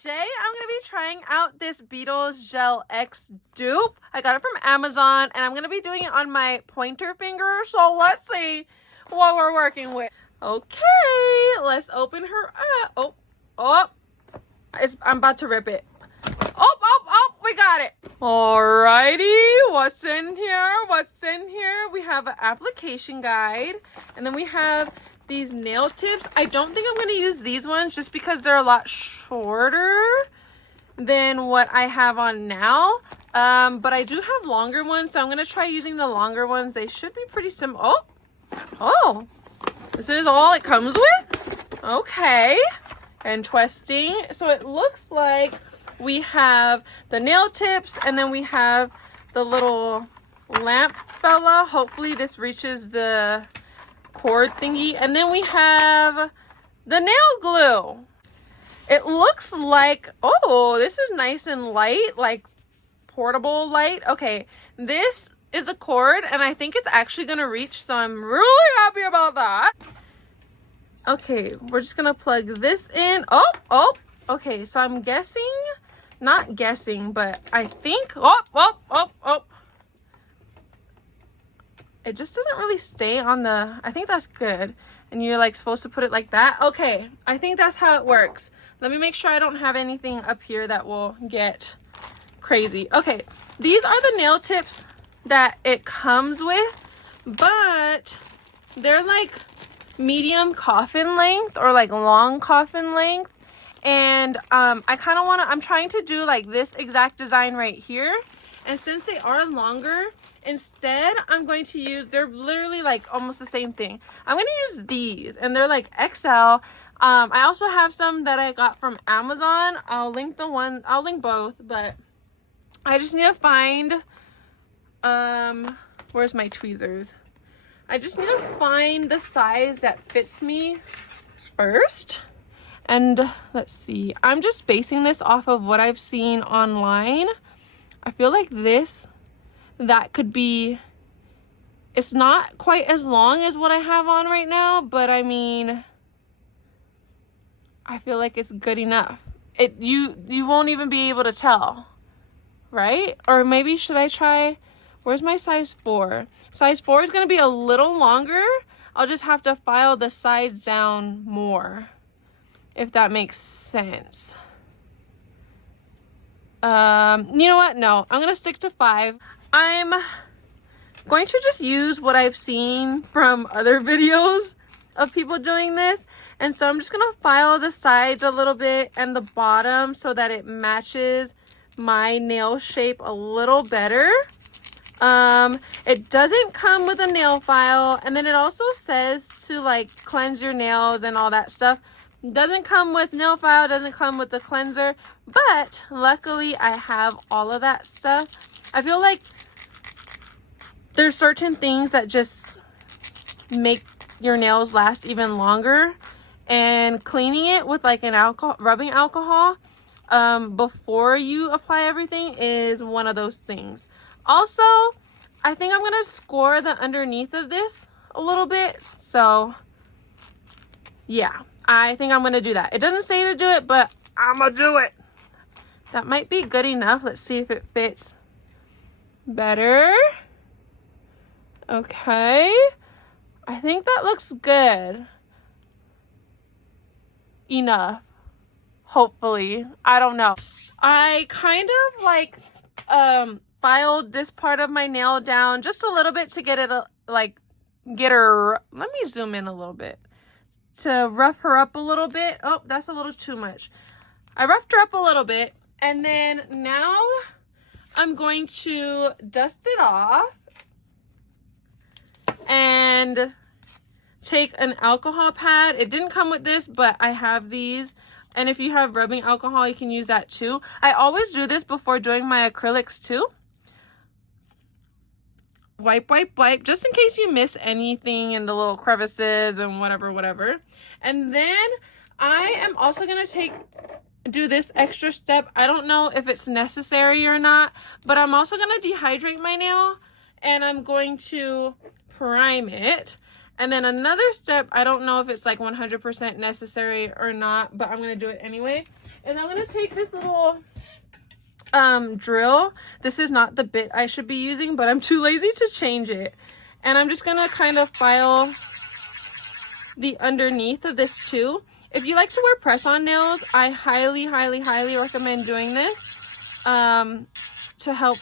Today I'm going to be trying out this Beetles Gel X dupe. I got it from Amazon and I'm going to be doing it on my pointer finger. So let's see what we're working with. Okay, let's open her up. I'm about to rip it. We got it. Alrighty, what's in here? We have an application guide, and then we have these nail tips. I don't think I'm going to use these ones just because they're a lot shorter than what I have on now. But I do have longer ones, so I'm going to try using the longer ones. They should be pretty simple. Oh, this is all it comes with? Okay, interesting. So it looks like we have the nail tips, and then we have the little lamp fella. Hopefully this reaches the cord thingy. And then we have the nail glue. It looks like, oh, this is nice and light, like portable light. Okay, this is a cord, and I think it's actually gonna reach, so I'm really happy about that. Okay, we're just gonna plug this in. Okay, so I'm guessing, not guessing, but I think, it just doesn't really stay on the, I think that's good. And you're like supposed to put it like that. Okay, I think that's how it works. Let me make sure I don't have anything up here that will get crazy. Okay, these are the nail tips that it comes with, but they're like medium coffin length or like long coffin length. And I kind of want to, I'm trying to do like this exact design right here. And since they are longer, instead I'm going to use, they're literally like almost the same thing. I'm going to use these, and they're like XL. I also have some that I got from Amazon. I'll link both, but I just need to find, where's my tweezers? I just need to find the size that fits me first. And let's see, I'm just basing this off of what I've seen online. I feel like that could be, it's not quite as long as what I have on right now, but I mean, I feel like it's good enough. You won't even be able to tell, right? Or maybe should I try, where's my size 4? Size 4 is going to be a little longer. I'll just have to file the sides down more, if that makes sense. You know what? No, I'm going to stick to 5. I'm going to just use what I've seen from other videos of people doing this. And so I'm just going to file the sides a little bit and the bottom so that it matches my nail shape a little better. It doesn't come with a nail file, and then it also says to like cleanse your nails and all that stuff. Doesn't come with nail file, doesn't come with the cleanser, but luckily I have all of that stuff. I feel like there's certain things that just make your nails last even longer, and cleaning it with like an rubbing alcohol before you apply everything is one of those things. Also, I think I'm gonna score the underneath of this a little bit, so yeah, I think I'm gonna do that. It doesn't say to do it, but I'm gonna do it. That might be good enough. Let's see if it fits better. Okay, I think that looks good enough, hopefully. I don't know. I kind of like filed this part of my nail down just a little bit to get it let me zoom in a little bit to rough her up a little bit. Oh, that's a little too much. I roughed her up a little bit, and then now I'm going to dust it off and take an alcohol pad. It didn't come with this, but I have these. And if you have rubbing alcohol, you can use that too. I always do this before doing my acrylics too. Wipe, just in case you miss anything in the little crevices and whatever. And then I am also going to do this extra step. I don't know if it's necessary or not, but I'm also going to dehydrate my nail, and I'm going to prime it. And then another step, I don't know if it's like 100% necessary or not, but I'm going to do it anyway. And I'm going to take this little drill. This is not the bit I should be using, but I'm too lazy to change it. And I'm just going to kind of file the underneath of this too. If you like to wear press-on nails, I highly, highly, highly recommend doing this to help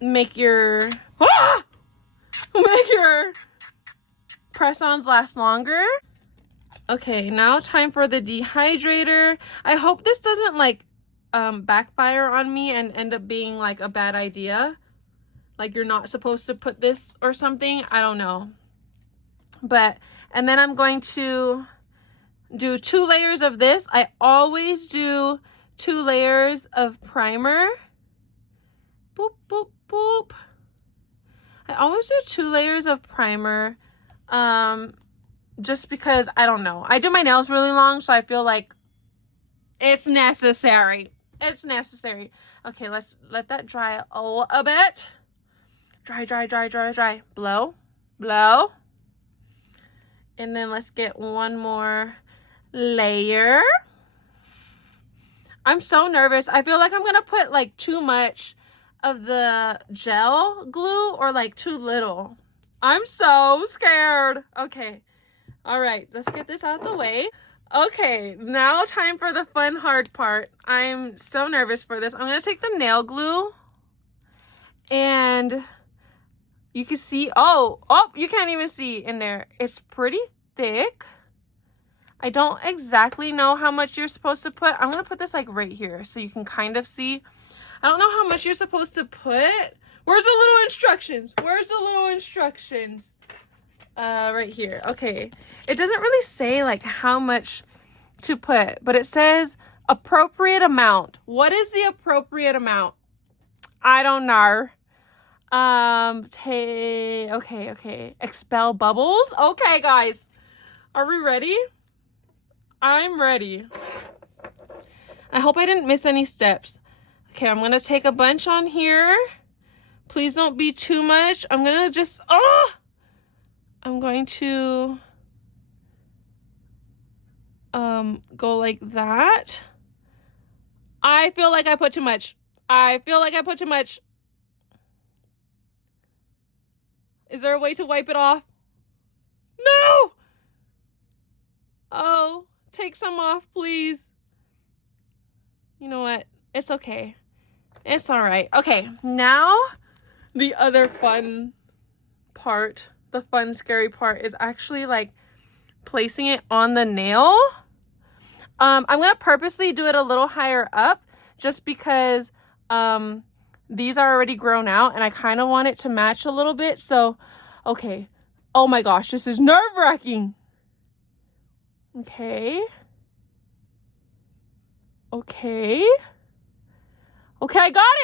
make your press-ons last longer. Okay, now time for the dehydrator. I hope this doesn't like backfire on me and end up being like a bad idea. Like you're not supposed to put this or something. I don't know. But, and then I'm going to do 2 layers of this. I always do 2 layers of primer. Boop, boop, boop. I always do 2 layers of primer. Just because, I don't know. I do my nails really long, so I feel like it's necessary. It's necessary. Okay, let's let that dry a bit. Dry, dry, dry, dry, dry. Blow, blow. And then let's get one more layer. I'm so nervous. I feel like I'm going to put like too much of the gel glue or like too little. I'm so scared. Okay. All right. Let's get this out of the way. Okay. Now time for the fun, hard part. I'm so nervous for this. I'm going to take the nail glue and you can see, oh, you can't even see in there. It's pretty thick. I don't exactly know how much you're supposed to put. I'm going to put this like right here so you can kind of see. I don't know how much you're supposed to put. Where's the little instructions? Where's the little instructions? Right here. Okay. It doesn't really say like how much to put, but it says appropriate amount. What is the appropriate amount? I don't know. Okay. Expel bubbles. Okay, guys. Are we ready? I'm ready. I hope I didn't miss any steps. Okay, I'm going to take a bunch on here. Please don't be too much. I'm going to just, I'm going to go like that. I feel like I put too much. Is there a way to wipe it off? No! Oh, take some off, please. You know what? It's okay. It's all right. Okay, now the other fun part, the fun, scary part is actually like placing it on the nail. I'm going to purposely do it a little higher up just because these are already grown out and I kind of want it to match a little bit. So, okay. Oh my gosh, this is nerve-wracking. Okay. Okay, I got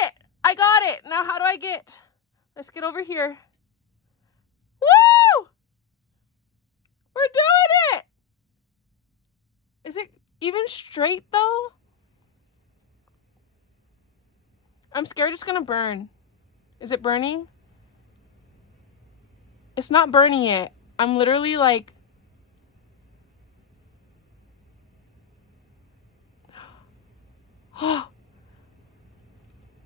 it. Now how do I let's get over here. Woo! We're doing it. Is it even straight though? I'm scared it's gonna burn. Is it burning? It's not burning yet. I'm literally like,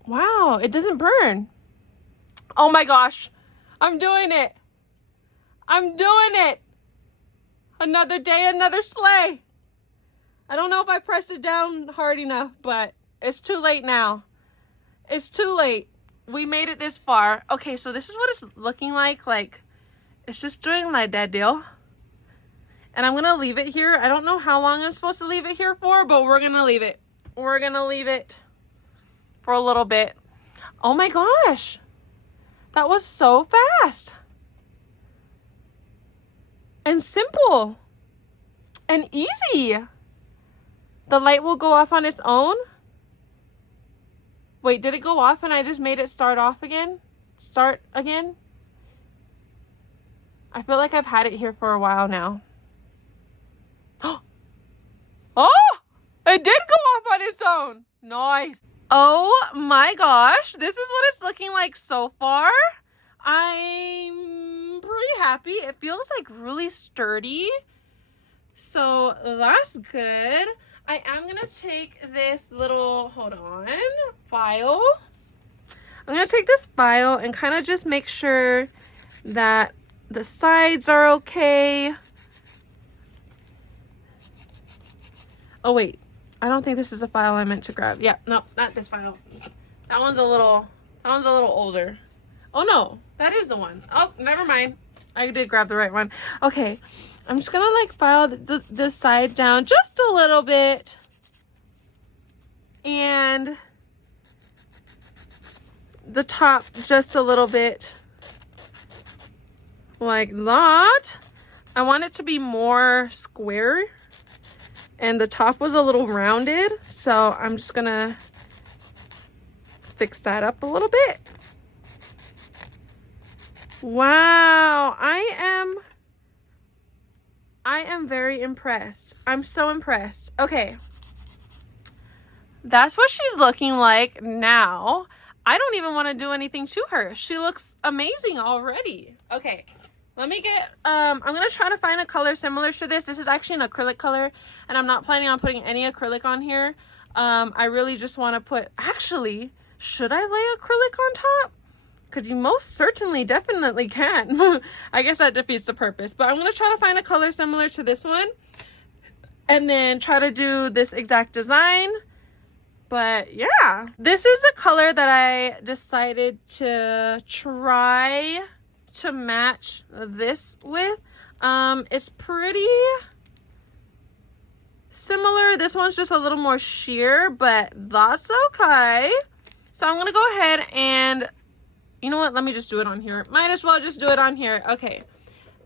wow, it doesn't burn. Oh my gosh, I'm doing it. Another day, another sleigh. I don't know if I pressed it down hard enough, but it's too late now. It's too late. We made it this far. Okay, so this is what it's looking like. Like, it's just doing my dead deal. And I'm going to leave it here. I don't know how long I'm supposed to leave it here for, but we're going to leave it. We're going to leave it for a little bit. Oh my gosh. That was so fast. And simple. And easy. The light will go off on its own. Wait, did it go off and I just made it start off again? Start again? I feel like I've had it here for a while now. Oh! It did go off on its own. Nice. Oh my gosh. This is what it's looking like so far. I'm pretty happy. It feels like really sturdy. So that's good. I am going to take this little, hold on, file. I'm going to take this file and kind of just make sure that the sides are okay. Oh, wait. I don't think this is a file I meant to grab. Yeah, no, not this file. That one's a little older. Oh, no, that is the one. Oh, never mind. I did grab the right one. Okay, I'm just gonna like file the side down just a little bit. And the top just a little bit. Like that. I want it to be more square. And the top was a little rounded. So I'm just gonna fix that up a little bit. Wow, I am very impressed. I'm so impressed. Okay. That's what she's looking like now. I don't even want to do anything to her. She looks amazing already. Okay. Let me get, I'm going to try to find a color similar to this. This is actually an acrylic color, and I'm not planning on putting any acrylic on here. I really just want to put, actually, should I lay acrylic on top? Because you most certainly, definitely can. I guess that defeats the purpose. But I'm going to try to find a color similar to this one. And then try to do this exact design. But yeah. This is a color that I decided to try to match this with. It's pretty similar. This one's just a little more sheer. But that's okay. So I'm going to go ahead and... You know what? Let me just do it on here. Might as well just do it on here. Okay.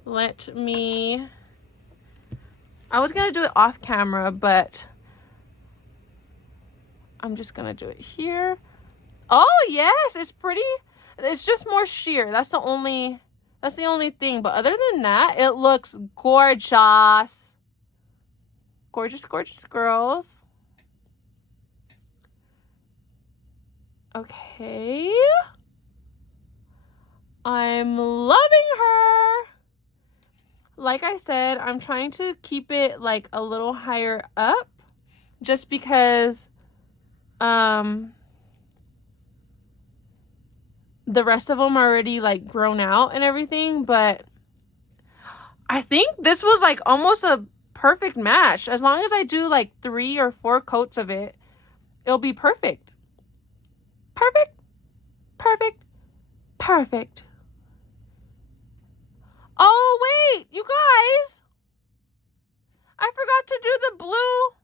Let me... I was going to do it off camera, but... I'm just going to do it here. Oh, yes. It's pretty... It's just more sheer. That's the only thing. But other than that, it looks gorgeous. Gorgeous, gorgeous girls. Okay. I'm loving her. Like I said, I'm trying to keep it like a little higher up just because the rest of them are already like grown out and everything, but I think this was like almost a perfect match. As long as I do like 3 or 4 coats of it, it'll be perfect. Perfect. Perfect. Perfect. Oh, wait, you guys. I forgot to do the blue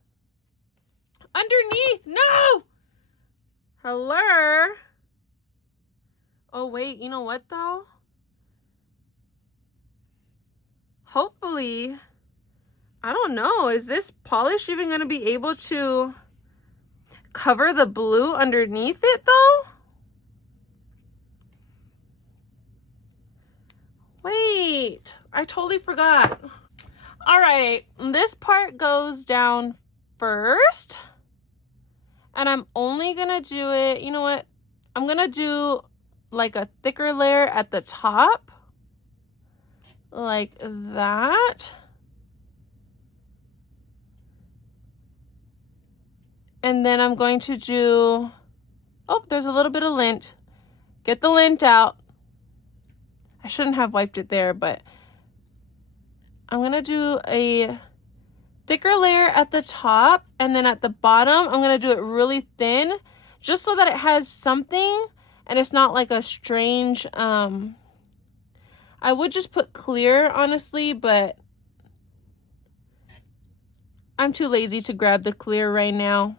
underneath. No. Hello. Oh, wait, you know what, though? Hopefully, I don't know. Is this polish even going to be able to cover the blue underneath it, though? Wait, I totally forgot. All right, this part goes down first. And I'm only gonna do it, you know what? I'm gonna do like a thicker layer at the top. Like that. And then I'm going to do, oh, there's a little bit of lint. Get the lint out. I shouldn't have wiped it there, but I'm going to do a thicker layer at the top, and then at the bottom, I'm going to do it really thin, just so that it has something, and it's not like a strange, I would just put clear, honestly, but I'm too lazy to grab the clear right now.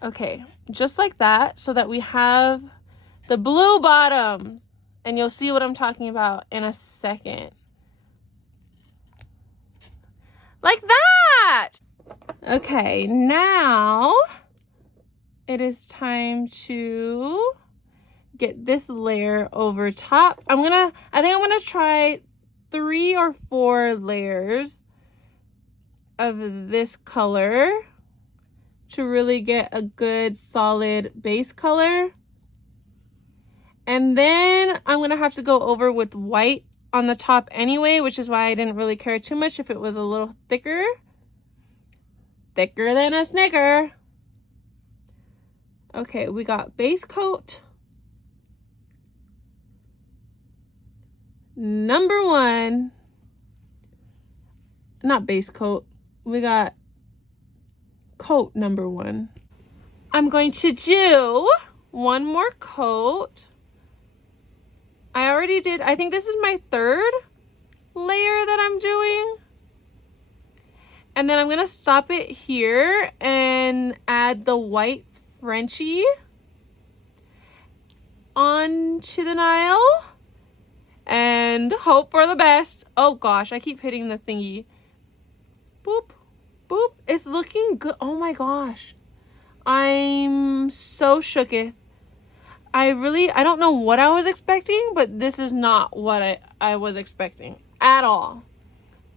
Okay, just like that, so that we have the blue bottoms, and you'll see what I'm talking about in a second. Like that! Okay, now it is time to get this layer over top. I think I'm gonna try 3 or 4 layers of this color to really get a good solid base color. And then I'm going to have to go over with white on the top anyway, which is why I didn't really care too much if it was a little thicker. Thicker than a Snicker. Okay, we got base coat. Number 1. Not base coat. We got coat number 1. I'm going to do one more coat. I already did, I think this is my 3rd layer that I'm doing. And then I'm going to stop it here and add the white Frenchie onto the nail and hope for the best. Oh gosh, I keep hitting the thingy. Boop, boop. It's looking good. Oh my gosh. I'm so shooketh. I don't know what I was expecting, but this is not what I was expecting at all.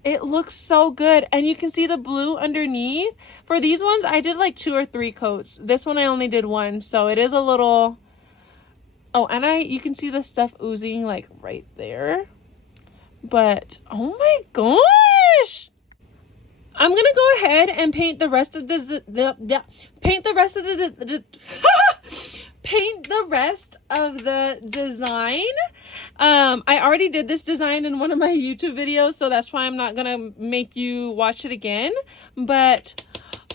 It looks so good. And you can see the blue underneath. For these ones, I did like 2 or 3 coats. This one I only did 1, so it is a little... Oh, and you can see the stuff oozing like right there. But, oh my gosh! I'm gonna go ahead and paint the rest of paint the rest of the design. I already did this design in one of my YouTube videos, so that's why I'm not gonna make you watch it again. But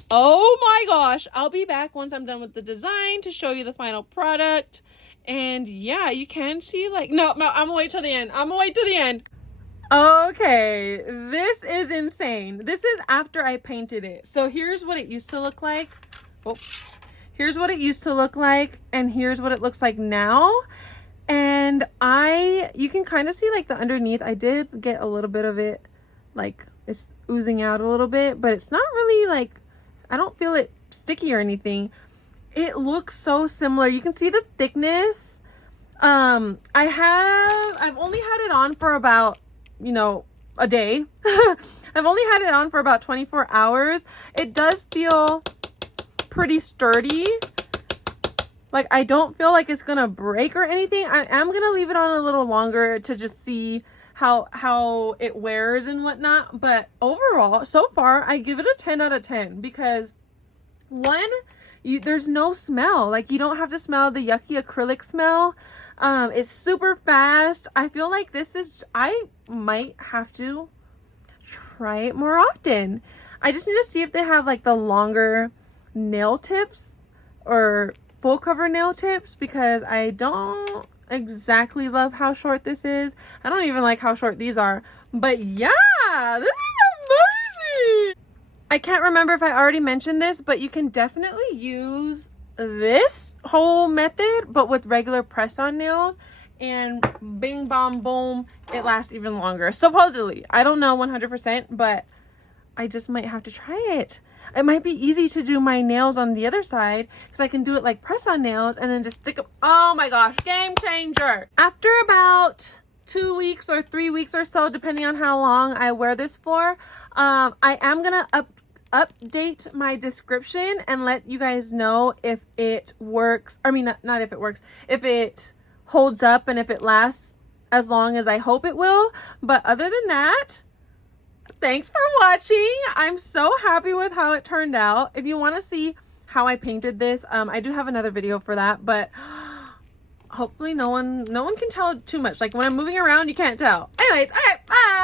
oh my gosh, I'll be back once I'm done with the design to show you the final product. And yeah, you can see like no, I'm gonna wait till the end. I'm gonna wait till the end. Okay, this is insane. This is after I painted it. So here's what it used to look like. Oh, here's what it used to look like, and here's what it looks like now. And you can kind of see like the underneath. I did get a little bit of it, like it's oozing out a little bit, but it's not really like, I don't feel it sticky or anything. It looks so similar. You can see the thickness. I've only had it on for about, a day. I've only had it on for about 24 hours. It does feel pretty sturdy. Like, I don't feel like it's gonna break or anything. I am gonna leave it on a little longer to just see how it wears and whatnot. But overall, so far, I give it a 10 out of 10 because one, there's no smell. Like, you don't have to smell the yucky acrylic smell. It's super fast. I feel like I might have to try it more often. I just need to see if they have like the longer nail tips or full cover nail tips, because I don't exactly love how short this is. I don't even like how short these are. But yeah, this is amazing. I can't remember if I already mentioned this, but you can definitely use this whole method but with regular press-on nails, and bing bong boom, it lasts even longer supposedly. I don't know 100%, but I just might have to try it. It might be easy to do my nails on the other side because I can do it like press-on nails and then just stick them. Oh my gosh, game changer. After about 2 weeks or 3 weeks or so, depending on how long I wear this for, I am gonna update my description and let you guys know if it works. I mean, not if it works, if it holds up and if it lasts as long as I hope it will. But other than that, thanks for watching. I'm so happy with how it turned out. If you want to see how I painted this, I do have another video for that, but hopefully no one can tell too much. Like when I'm moving around, you can't tell. Anyways, all right, bye.